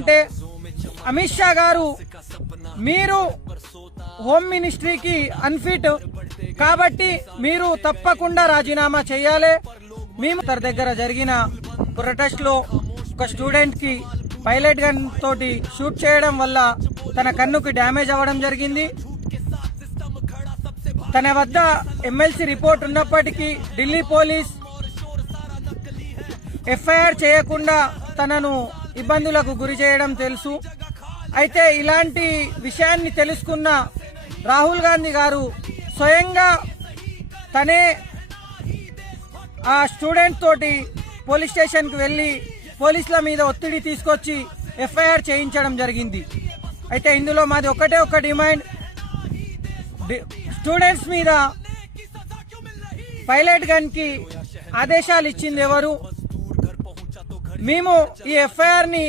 అంటే అమిత్ షా గారు మీరు హోమ్ మినిస్ట్రీకి అన్ఫిట్ కాబట్టి మీరు తప్పకుండా రాజీనామా చేయాలి. మేము దగ్గర జరిగిన ప్రొటెస్ట్ లో ఒక స్టూడెంట్ కి పైలట్ గన్ తోటి షూట్ చేయడం వల్ల తన కన్నుకి డ్యామేజ్ అవ్వడం జరిగింది. తన వద్ద ఎమ్మెల్సీ రిపోర్ట్ ఉన్నప్పటికీ ఢిల్లీ పోలీస్ ఎఫ్ఐఆర్ చేయకుండా తనను ఇబ్బందులకు గురి చేయడం తెలుసు. అయితే ఇలాంటి విషయాన్ని తెలుసుకున్న రాహుల్ గాంధీ గారు స్వయంగా తనే ఆ స్టూడెంట్ తోటి పోలీస్ స్టేషన్కి వెళ్లి పోలీసుల మీద ఒత్తిడి తీసుకొచ్చి ఎఫ్ఐఆర్ చేయించడం జరిగింది. అయితే ఇందులో మాది ఒకటే ఒక డిమాండ్, స్టూడెంట్స్ మీద పైలట్ గన్ కి ఆదేశాలు ఇచ్చింది ఎవరు? మేము ఈ ఎఫ్ఐఆర్ ని